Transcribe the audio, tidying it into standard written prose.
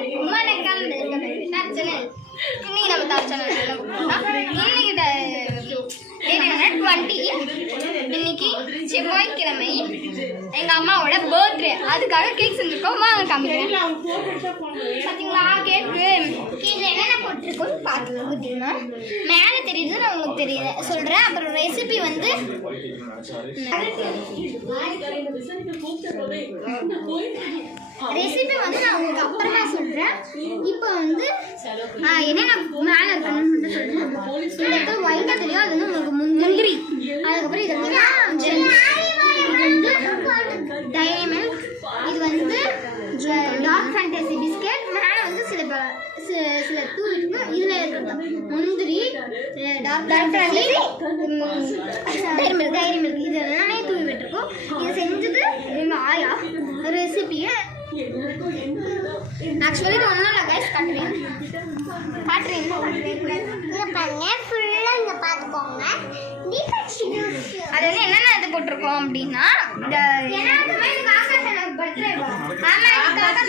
எல்லாருக்கும் வணக்கம். இன்னைக்கு நம்ம தாச்சனல் இன்னைக்கு 20 இன்னைக்கு செவ்வாய்க்கிழமை எங்க அம்மாவோட பர்த்டே. அதுக்காக கேக் செஞ்சிருக்கோம். வாங்க காமிக்கிறேன். பார்த்தீங்களா கேக்கு என்னென்ன போட்டிருக்கோம்னு பார்த்துக்கிட்டீங்கன்னா மேலே தெரியுது, நான் உங்களுக்கு தெரியல சொல்கிறேன். அப்புறம் ரெசிபி வந்து நான் உங்களுக்கு அப்புறமா சொல்கிறேன். இப்போ வந்து என்னென்ன மேலே இருக்கணும்னு சொல்லிட்டு சொல்கிறேன். இந்த இடத்துல ஒயிட்டாக தெரியும், அது வந்து உங்களுக்கு முந்திரி. அதுக்கப்புறம் இது வந்து டைரி மில்க், இது வந்து டார்க் ஃபேண்டசி பிஸ்கெட். மேலே வந்து சில தூள் இருக்கு. இதில் இருக்கிறது முந்திரி, டார்க் ஃபேண்டசி, டைரி மில்க் இது எல்லாமே தூவி விட்டுருக்கோம். இது செஞ்சது எங்கள் ஆயா. ரெசிபியை ஆக்சுவலி இது ஒன்றும் இல்லை கைஸ், காட்டுறேன் அது வந்து என்னென்ன இது போட்டிருக்கோம் அப்படின்னா இந்த பர்த்டே